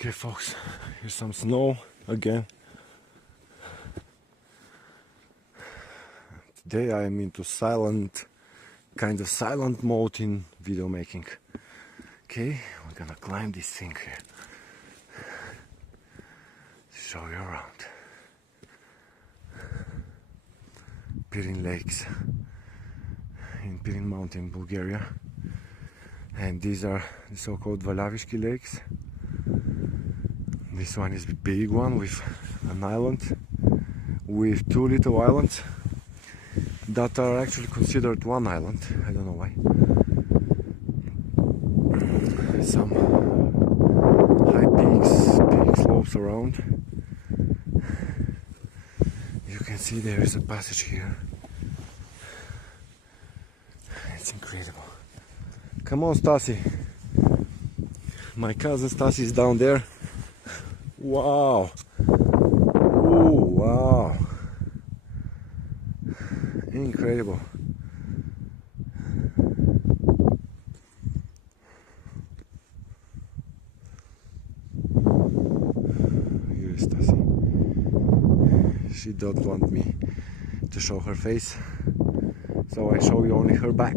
Okay folks, here's some snow again. Today I am into kind of silent mode in video making. Okay, we're gonna climb this thing here. Show you around. Pirin Lakes in Pirin Mountain, Bulgaria. And these are the so-called Valavishki lakes. This one is the big one with an island, with two little islands that are actually considered one island. I don't know why. Some high peaks, big slopes around. You can see there is a passage here. It's incredible. Come on, Stasi. My cousin Stasi is down there. Wow. Ooh, wow. Incredible. Here is Stasi. She don't want me to show her face, so I show you only her back.